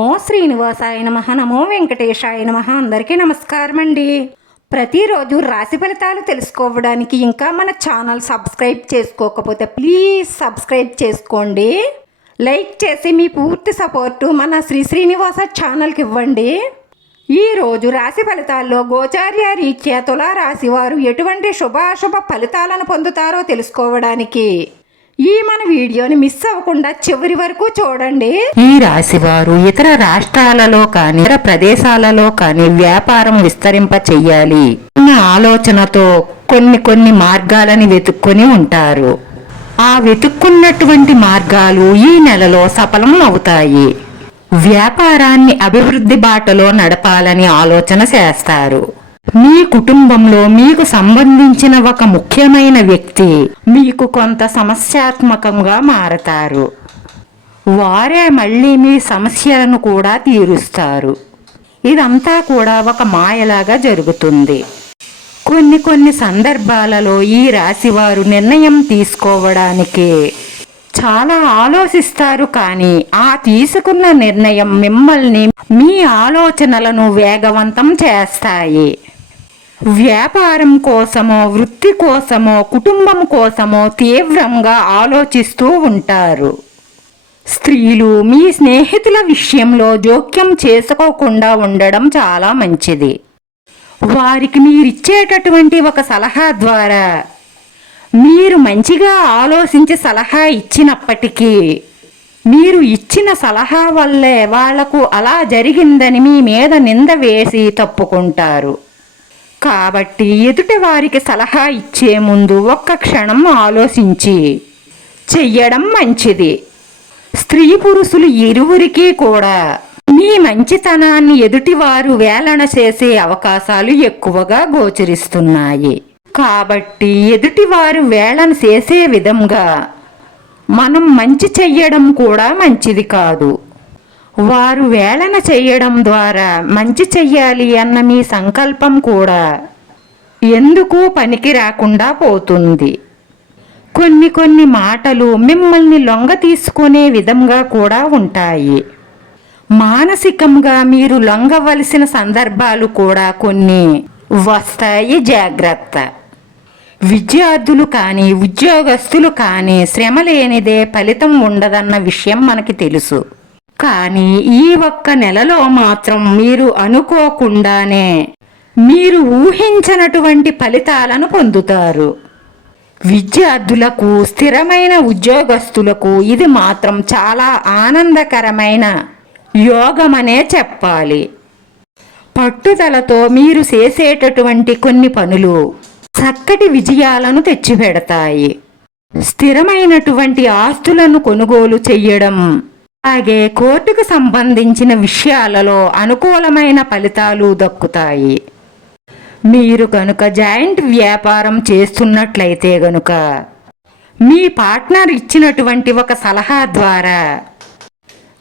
నమో శ్రీనివాసాయ నమః, నమో వెంకటేశాయ నమః. అందరికీ నమస్కారం అండి. ప్రతిరోజు రాశి ఫలితాలు తెలుసుకోవడానికి ఇంకా మన ఛానల్ సబ్స్క్రైబ్ చేసుకోకపోతే ప్లీజ్ సబ్స్క్రైబ్ చేసుకోండి. లైక్ చేసి మీ పూర్తి సపోర్టు మన శ్రీనివాస ఛానల్కి ఇవ్వండి. ఈరోజు రాశి ఫలితాల్లో గోచార్య రీత్యా తులారాశి వారు ఎటువంటి శుభాశుభ ఫలితాలను పొందుతారో తెలుసుకోవడానికి ఈ మన వీడియోని మిస్ అవ్వకుండా చివరి వరకు చూడండి. ఈ రాశి వారు ఇతర రాష్ట్రాలలో కానీ ఇతర ప్రదేశాలలో కానీ వ్యాపారం విస్తరింప చెయ్యాలి అన్న ఆలోచనతో కొన్ని మార్గాలని వెతుక్కొని ఉంటారు. ఆ వెతుక్కున్నటువంటి మార్గాలు ఈ నెలలో సఫలం అవుతాయి. వ్యాపారాన్ని అభివృద్ధి బాటలో నడపాలని ఆలోచన చేస్తారు. మీ కుటుంబంలో మీకు సంబంధించిన ఒక ముఖ్యమైన వ్యక్తి మీకు కొంత సమస్యాత్మకంగా మారతారు. వారే మళ్ళీ మీ సమస్యలను కూడా తీరుస్తారు. ఇదంతా కూడా ఒక మాయలాగా జరుగుతుంది. కొన్ని సందర్భాలలో ఈ రాశివారు నిర్ణయం తీసుకోవడానికి చాలా ఆలోచిస్తారు, కానీ ఆ తీసుకున్న నిర్ణయం మిమ్మల్ని మీ ఆలోచనలను వేగవంతం చేస్తాయి. వ్యాపారం కోసమో వృత్తి కోసమో కుటుంబం కోసమో తీవ్రంగా ఆలోచిస్తూ ఉంటారు. స్త్రీలు మీ స్నేహితుల విషయంలో జోక్యం చేసుకోకుండా ఉండడం చాలా మంచిది. వారికి మీరిచ్చేటటువంటి ఒక సలహా ద్వారా మీరు మంచిగా ఆలోచించి సలహా ఇచ్చినప్పటికీ మీరు ఇచ్చిన సలహా వల్లే వాళ్లకు అలా జరిగిందని మీ మీద నింద వేసి తప్పుకుంటారు. కాబట్టి ఎదుటి వారికి సలహా ఇచ్చే ముందు ఒక్క క్షణం ఆలోచించి చెయ్యడం మంచిది. స్త్రీ పురుషులు ఇరువురికి కూడా మీ మంచితనాన్ని ఎదుటివారు వేలన చేసే అవకాశాలు ఎక్కువగా గోచరిస్తున్నాయి. కాబట్టి ఎదుటివారు వేళన చేసే విధంగా మనం మంచి చెయ్యడం కూడా మంచిది కాదు. వారు వేళన చెయ్యడం ద్వారా మంచి చెయ్యాలి అన్న మీ సంకల్పం కూడా ఎందుకు పనికి రాకుండా పోతుంది. కొన్ని మాటలు మిమ్మల్ని లొంగ తీసుకునే విధంగా కూడా ఉంటాయి. మానసికంగా మీరు లొంగవలసిన సందర్భాలు కూడా కొన్ని వస్తాయి. జాగ్రత్త. విద్యార్థులు కానీ ఉద్యోగస్తులు కానీ శ్రమ లేనిదే ఫలితం ఉండదన్న విషయం మనకి తెలుసు. కానీ ఈ ఒక్క నెలలో మాత్రం మీరు అనుకోకుండానే మీరు ఊహించనటువంటి ఫలితాలను పొందుతారు. విద్యార్థులకు స్థిరమైన ఉద్యోగస్తులకు ఇది మాత్రం చాలా ఆనందకరమైన యోగమనే చెప్పాలి. పట్టుదలతో మీరు చేసేటటువంటి కొన్ని పనులు చక్కటి విజయాలను తెచ్చిపెడతాయి. స్థిరమైనటువంటి ఆస్తులను కొనుగోలు చెయ్యడం, అలాగే కోర్టుకు సంబంధించిన విషయాలలో అనుకూలమైన ఫలితాలు దక్కుతాయి. మీరు కనుక జాయింట్ వ్యాపారం చేస్తున్నట్లయితే గనుక మీ పార్ట్నర్ ఇచ్చినటువంటి ఒక సలహా ద్వారా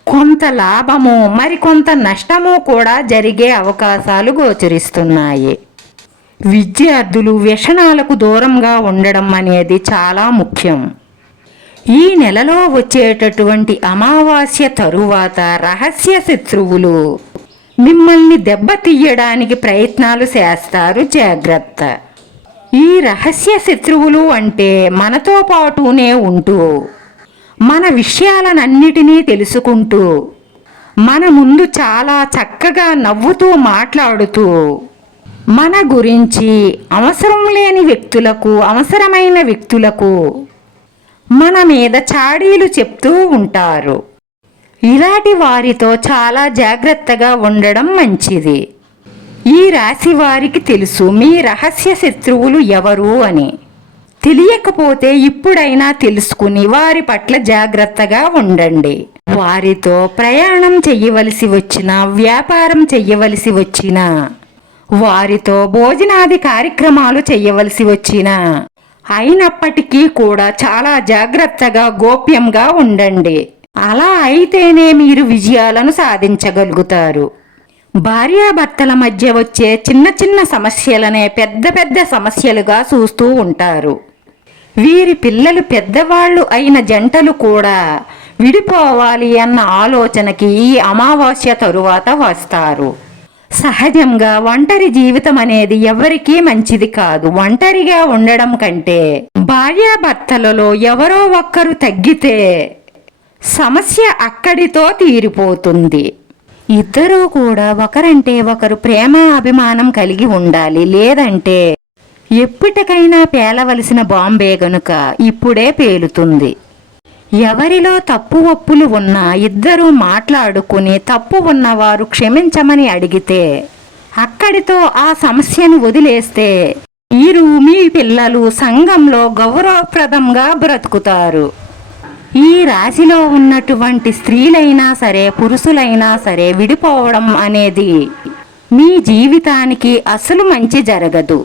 కొంత లాభము మరికొంత నష్టము కూడా జరిగే అవకాశాలు గోచరిస్తున్నాయి. విద్యార్థులు వ్యసనాలకు దూరంగా ఉండడం అనేది చాలా ముఖ్యం. ఈ నెలలో వచ్చేటటువంటి అమావాస్య తరువాత రహస్య శత్రువులు మిమ్మల్ని దెబ్బతీయడానికి ప్రయత్నాలు చేస్తారు. జాగ్రత్త. ఈ రహస్య శత్రువులు అంటే మనతో పాటునే ఉంటూ మన విషయాలన్నిటినీ తెలుసుకుంటూ మన ముందు చాలా చక్కగా నవ్వుతూ మాట్లాడుతూ మన గురించి అవసరం లేని వ్యక్తులకు అవసరమైన వ్యక్తులకు మన మీద చాడీలు చెప్తూ ఉంటారు. ఇలాంటి వారితో చాలా జాగ్రత్తగా ఉండడం మంచిది. ఈ రాశి వారికి తెలుసు మీ రహస్య శత్రువులు ఎవరు అని. తెలియకపోతే ఇప్పుడైనా తెలుసుకుని వారి పట్ల జాగ్రత్తగా ఉండండి. వారితో ప్రయాణం చెయ్యవలసి వచ్చినా వ్యాపారం చెయ్యవలసి వచ్చినా వారితో భోజనాది కార్యక్రమాలు చెయ్యవలసి వచ్చినా అయినప్పటికీ కూడా చాలా జాగ్రత్తగా గోప్యంగా ఉండండి. అలా అయితేనే మీరు విజయాలను సాధించగలుగుతారు. భార్యాభర్తల మధ్య వచ్చే చిన్న సమస్యలనే పెద్ద సమస్యలుగా చూస్తూ ఉంటారు. వీరి పిల్లలు పెద్దవాళ్ళు అయిన జంటలు కూడా విడిపోవాలి అన్న ఆలోచనకి ఈ అమావాస్య తరువాత వస్తారు. సహజంగా ఒంటరి జీవితం అనేది ఎవరికీ మంచిది కాదు. ఒంటరిగా ఉండడం కంటే భార్యాభర్తలలో ఎవరో ఒక్కరు తగ్గితే సమస్య అక్కడితో తీరిపోతుంది. ఇద్దరూ కూడా ఒకరంటే ఒకరు ప్రేమ అభిమానం కలిగి ఉండాలి. లేదంటే ఎప్పటికైనా పేలవలసిన బాంబే గనుక ఇప్పుడే పేలుతుంది. ఎవరిలో తప్పు ఒప్పులు ఉన్నా ఇద్దరూ మాట్లాడుకుని తప్పు ఉన్నవారు క్షమించమని అడిగితే అక్కడితో ఆ సమస్యను వదిలేస్తే మీరు మీ పిల్లలు సంఘంలో గౌరవప్రదంగా బ్రతుకుతారు. ఈ రాశిలో ఉన్నటువంటి స్త్రీలైనా సరే పురుషులైనా సరే విడిపోవడం అనేది మీ జీవితానికి అసలు మంచి జరగదు.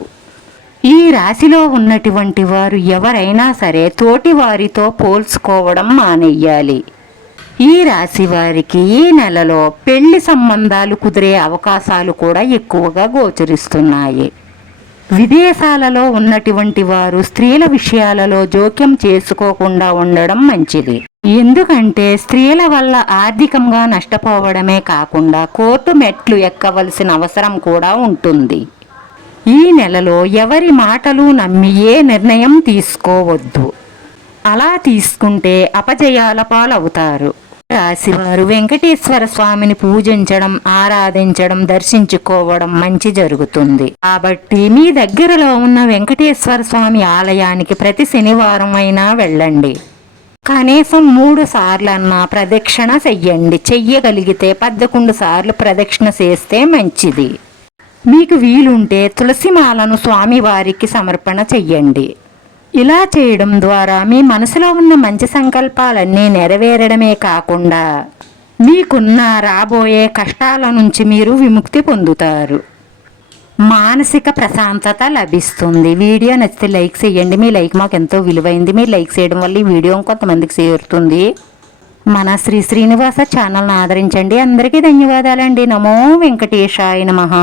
ఈ రాశిలో ఉన్నటువంటి వారు ఎవరైనా సరే తోటి వారితో పోల్చుకోవడం మానేయాలి. ఈ రాశి వారికి ఈ నెలలో పెళ్లి సంబంధాలు కుదిరే అవకాశాలు కూడా ఎక్కువగా గోచరిస్తున్నాయి. విదేశాలలో ఉన్నటువంటి వారు స్త్రీల విషయాలలో జోక్యం చేసుకోకుండా ఉండడం మంచిది. ఎందుకంటే స్త్రీల వల్ల ఆర్థికంగా నష్టపోవడమే కాకుండా కోర్టు మెట్లు ఎక్కవలసిన అవసరం కూడా ఉంటుంది. ఈ నెలలో ఎవరి మాటలు నమ్మి ఏ నిర్ణయం తీసుకోవద్దు. అలా తీసుకుంటే అపజయాల పాలవుతారు. రాశివారు వెంకటేశ్వర స్వామిని పూజించడం, ఆరాధించడం, దర్శించుకోవడం మంచి జరుగుతుంది. కాబట్టి మీ దగ్గరలో ఉన్న వెంకటేశ్వర స్వామి ఆలయానికి ప్రతి శనివారం అయినా వెళ్ళండి. కనీసం 3 సార్లన్నా ప్రదక్షిణ చెయ్యండి. చెయ్యగలిగితే 11 సార్లు ప్రదక్షిణ చేస్తే మంచిది. మీకు వీలుంటే తులసిమాలను స్వామివారికి సమర్పణ చెయ్యండి. ఇలా చేయడం ద్వారా మీ మనసులో ఉన్న మంచి సంకల్పాలన్నీ నెరవేరడమే కాకుండా మీకున్న రాబోయే కష్టాల నుంచి మీరు విముక్తి పొందుతారు. మానసిక ప్రశాంతత లభిస్తుంది. వీడియో నచ్చితే లైక్ చేయండి. మీ లైక్ మాకు ఎంతో విలువైంది. మీరు లైక్ చేయడం వల్ల ఈ వీడియో కొంతమందికి చేరుతుంది. మన శ్రీ శ్రీనివాస ఛానల్ని ఆదరించండి. అందరికీ ధన్యవాదాలండి. నమో వెంకటేశాయ నమః.